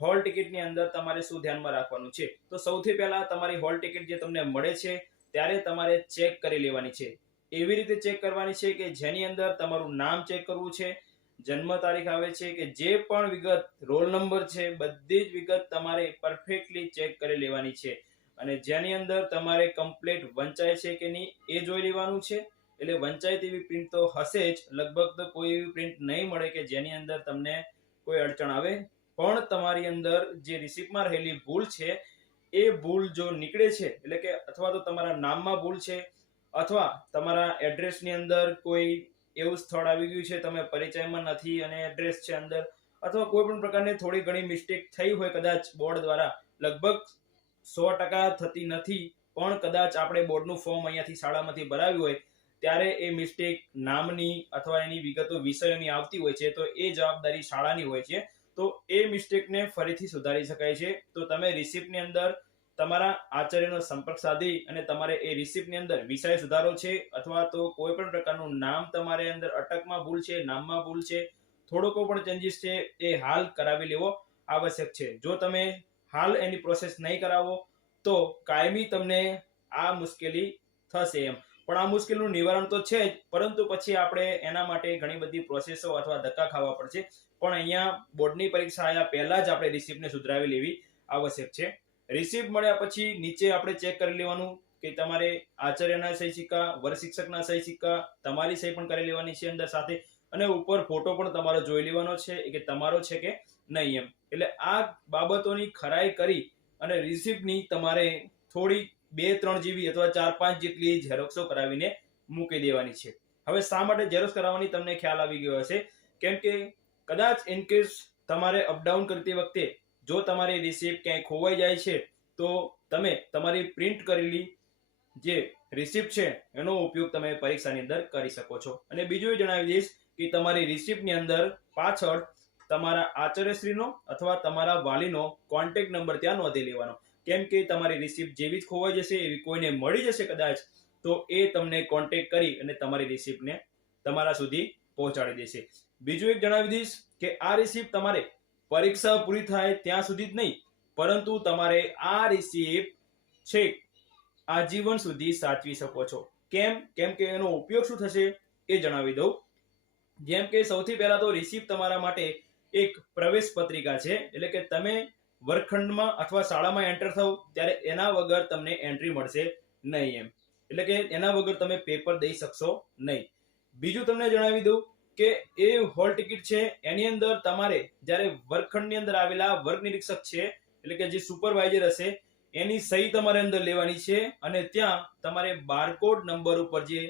Hall ટિકિટની અંદર તમારે શું ધ્યાનમાં રાખવાનું છે? તો સૌથી પહેલા તમારી હોલ ટિકિટ જે તમને મળે છે ત્યારે તમારે ચેક કરી લેવાની છે. એવી રીતે ચેક કરવાની છે કે જેની અંદર તમારું નામ ચેક કરવું છે, જન્મ તારીખ આવે છે કે જે પણ વિગત, રોલ નંબર છે, બધી જ વિગત તમારે પરફેક્ટલી ચેક કરી લેવાની છે. અને જેની અંદર તમારે કમ્પ્લીટ વંચાય છે કે નહીં એ જોઈ લેવાનું છે. એટલે વંચાય તેવી પ્રિન્ટ તો હશે જ, લગભગ તો કોઈ એવી પ્રિન્ટ નહીં મળે કે જેની અંદર તમને કોઈ અડચણ આવે. પણ તમારી અંદર જે રિસિપ્ટમાં રહેલી ભૂલ છે એ ભૂલ જો નીકળે છે, એટલે કે અથવા તો તમારા નામમાં ભૂલ છે, અથવા તમારા એડ્રેસની અંદર કોઈ એવું સ્થળ આવી ગયું છે તમે પરિચયમાં નથી અને એડ્રેસ છે અંદર, અથવા કોઈ પણ પ્રકારની થોડી ઘણી મિસ્ટેક થઈ હોય કદાચ બોર્ડ દ્વારા, લગભગ 100% થતી નથી, પણ કદાચ આપણે બોર્ડનું ફોર્મ અહીંયાથી શાળામાંથી ભરાવ્યું હોય ત્યારે એ મિસ્ટેક નામની અથવા એની વિગતો વિષયોની આવતી હોય છે, તો એ જવાબદારી શાળાની હોય છે. તો એ મિસ્ટેકને ફરીથી સુધારી શકાય છે. તો તમે રિસિપ્ટની અંદર તમારા આચાર્યનો સંપર્ક સાધી અને તમારે એ રિસિપ્ટની અંદર વિષય સુધારો છે અથવા તો કોઈ પણ પ્રકારનું નામ તમારે અંદર અટકમાં ભૂલ છે, નામમાં ભૂલ છે, થોડોકો પણ ચેન્જીસ છે એ હાલ કરાવી લેવો આવશ્યક છે. જો તમે હાલ એની પ્રોસેસ નહીં કરાવો તો કાયમી તમને આ મુશ્કેલી થશે એમ. પણ આ મુશ્કેલીનું નિવારણ તો છે જ, પરંતુ પછી આપણે એના માટે ઘણી બધી પ્રોસેસો અથવા ધક્કા ખાવા પડશે. પણ અહીંયા બોર્ડની પરીક્ષા આવ્યા પહેલા જ આપણે રિસિપ્ટને સુધરાવી લેવી આવશ્યક છે. રિસિપ્ટ મળ્યા પછી નીચે આપણે ચેક કરી લેવાનું કે તમારે આચાર્યના સહી સિક્કા, વર્ગ શિક્ષકના સહી સિક્કા, તમારી સહી પણ કરી લેવાની છે અંદર સાથે, અને ઉપર ફોટો પણ તમારો જોઈ લેવાનો છે કે તમારો છે કે નહીં એમ. એટલે આ બાબતોની ખરાઈ કરી અને રિસિપ્ટની તમારે થોડી 2-3 GB અથવા 4-5 જેટલી ઝેરોક્સો કરાવીને મૂકી દેવાની છે. હવે શા માટે ઝેરોક્સ કરાવવાની તમને ખ્યાલ આવી ગયો હશે, કેમ કે કદાચ ઇન કેસ તમારે અપડાઉન કરતી વખતે જો તમારી રિસિપ્ટ ક્યાંય ખોવાઈ જાય છે તો તમે તમારી પ્રિન્ટ કરેલી જે રિસિપ્ટ છે એનો ઉપયોગ તમે પરીક્ષાની અંદર કરી શકો છો. અને બીજું એ જણાવી દઈશ કે તમારી રિસિપ્ટની અંદર પાછળ તમારા આચાર્યશ્રીનો અથવા તમારા વાલીનો કોન્ટેક્ટ નંબર ત્યાં નોંધી લેવાનો. કેમ કે તમારી રિસિપ્ટ જેવી જ ખોવાઈ જશે, એવી કોઈને મળી જશે કદાચ, તો એ તમને કોન્ટેક્ટ કરી અને તમારી રિસિપ્ટને તમારા સુધી પહોંચાડી દેશે. બીજું એક જણાવી દઈશ કે આ રિસિપ્ટ તમારે પરીક્ષા પૂરી થાય ત્યાં સુધી જ નહીં, પરંતુ તમારે આ રિસિપ્ટ છેક આજીવન સુધી સાચવી શકો છો. કેમ કે એનો ઉપયોગ શું થશે એ જણાવી દઉં. જેમ કે સૌથી પહેલા તો રિસિપ્ટ તમારા માટે એક પ્રવેશ પત્રિકા છે, એટલે કે તમે વર્ગખંડમાં અથવા શાળામાં એન્ટર થાવ ત્યારે એના વગર તમને એન્ટ્રી મળશે નહીં એમ. એટલે કે એના વગર તમે પેપર દઈ શકશો નહીં. બીજું તમને જણાવી દઉં કે એ હોલ ટિકિટ છે એની અંદર તમારે જ્યારે વર્ગખંડની અંદર આવેલા વર્ગ નિરીક્ષક છે, એટલે કે જે સુપરવાઇઝર હશે, એની સહી તમારે અંદર લેવાની છે. અને ત્યાં તમારે બારકોડ નંબર ઉપર, જે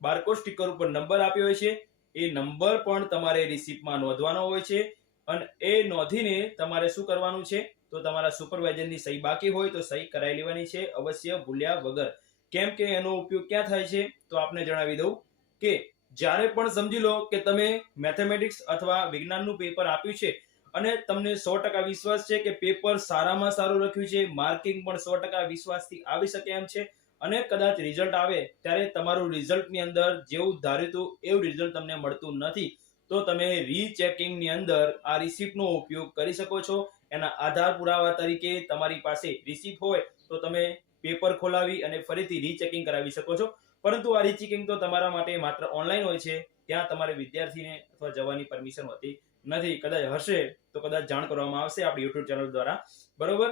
બારકોડ સ્ટીકર ઉપર નંબર આપ્યો હોય છે, એ નંબર પણ તમારે રિસિપ્ટમાં નોંધવાનો હોય છે. અને એ નોંધીને તમારે શું કરવાનું છે, તો તમારા સુપરવાઇઝરની સહી બાકી હોય તો સહી કરાવી લેવાની છે, અવશ્ય ભૂલ્યા વગર. કેમ કે એનો ઉપયોગ ક્યાં થાય છે તો આપને જણાવી દઉં કે જ્યારે પણ સમજી લો કે તમે મેથેમેટિક્સ અથવા વિજ્ઞાનનું પેપર આપ્યું છે અને તમને 100% વિશ્વાસ છે કે પેપર સારામાં સારું લખ્યું છે, માર્કિંગ પણ 100% વિશ્વાસથી આવી શકે એમ છે, અને કદાચ રિઝલ્ટ આવે ત્યારે તમારું રિઝલ્ટની અંદર જેવું ધાર્યું હતું એવું રિઝલ્ટ તમને મળતું નથી, તો તમે રીચેકિંગની અંદર આ રિસિપ્ટનો ઉપયોગ કરી શકો છો. એના આધાર પુરાવા તરીકે તમારી પાસે રિસિપ્ટ હોય તો તમે પેપર ખોલાવી અને ફરીથી રીચેકિંગ કરાવી શકો છો. પરંતુ આ રીચેકિંગ તો તમારા માટે માત્ર ઓનલાઈન હોય છે, ત્યાં તમારે વિદ્યાર્થીને અથવા જવાની પરમિશન હોતી નથી. કદાચ હશે તો કદાચ જાણ કરવામાં આવશે આપણી યુટ્યુબ ચેનલ દ્વારા, બરોબર.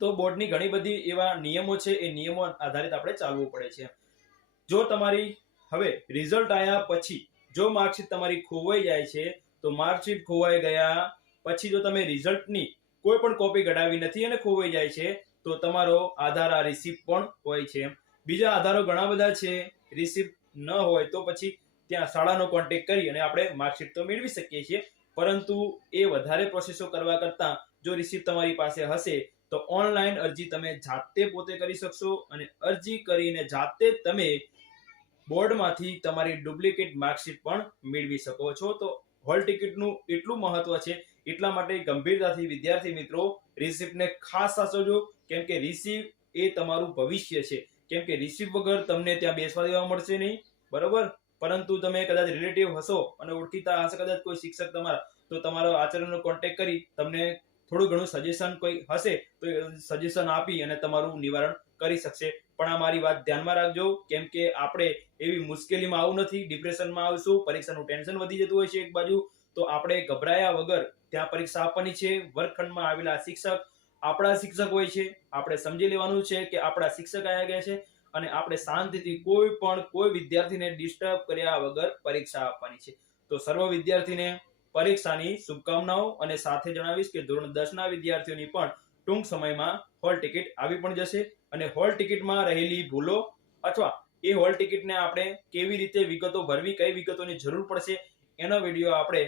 તો બોર્ડની ઘણી બધી એવા નિયમો છે, એ નિયમો આધારિત આપણે ચાલવું પડે છે. જો તમારી હવે રિઝલ્ટ આવ્યા પછી જો માર્કશીટ તમારી ખોવાઈ જાય છે, તો માર્કશીટ ખોવાઈ ગયા પછી જો તમે રિઝલ્ટની કોઈ પણ કોપી કઢાવી નથી અને ખોવાઈ જાય છે, તો તમારો આધાર આ રિસિપ્ટ પણ હોય છે. બીજા આધારો ઘણા બધા છે. રિસિપ્ટ ન હોય તો પછી ત્યાં શાળાનો કોન્ટેક્ટ કરી અને આપણે માર્કશીટ તો મેળવી શકીએ છીએ, પરંતુ એ વધારે પ્રોસેસો કરવા કરતા જો રિસિપ્ટ તમારી પાસે હશે તો ઓનલાઈન અરજી તમે જાતે પોતે કરી શકશો, અને અરજી કરીને જાતે તમે બોર્ડમાંથી તમારી ડુપ્લિકેટ માર્કશીટ પણ મેળવી શકો છો. તો હોલ ટિકિટનું એટલું મહત્વ છે, એટલા માટે ગંભીરતાથી વિદ્યાર્થી મિત્રો રિસિપ્ટને ખાસ સાચવજો. કેમ કે રિસિપ્ટ એ તમારું ભવિષ્ય છે. કેમ કે રિસિપ્ટ વગર તમને ત્યાં બેસવા દેવા મળશે નહીં, બરોબર. પરંતુ તમે કદાચ રિલેટિવ હશો અને ઓળખીતા હશે કદાચ કોઈ શિક્ષક તમારા, તો તમારો આચાર્યનો કોન્ટેક્ટ કરી તમને થોડું ઘણું સજેશન કોઈ હશે તો સજેશન આપી અને તમારું નિવારણ કરી શકશે. પણ આ મારી વાત ધ્યાનમાં રાખજો, કેમ કે આપણે એવી મુશ્કેલીમાં આવું નથી, ડિપ્રેશનમાં આવશું, પરીક્ષાનું ટેન્શન વધી જતું હોય છે એક બાજુ, તો આપણે ગભરાયા વગર ત્યાં પરીક્ષા આપવાની છે. વર્ગખંડમાં આવેલા શિક્ષક આપણા શિક્ષક હોય છે. આપણે સમજી લેવાનું છે કે આપણા શિક્ષક આવ્યા ગયા છે અને આપણે શાંતિથી કોઈ વિદ્યાર્થીને ડિસ્ટર્બ કર્યા વગર પરીક્ષા આપવાની છે. તો સર્વ વિદ્યાર્થીને પરીક્ષાની શુભકામનાઓ, અને સાથે જણાવીશ કે ધોરણ 10 ના વિદ્યાર્થીઓની પણ ટૂંક સમયમાં હોલ ટિકિટ આવી પણ જશે. અને હોલ ટિકિટમાં રહેલી ભૂલો અથવા એ હોલ ટિકિટને આપણે કેવી રીતે વિગતો ભરવી, કઈ વિગતોની જરૂર પડશે, એનો વિડીયો આપણે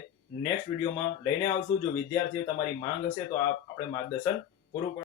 નેક્સ્ટ વિડીયોમાં લઈને આવશું. જો વિદ્યાર્થીઓ તમારી માંગ હશે તો આપણે માર્ગદર્શન પૂરું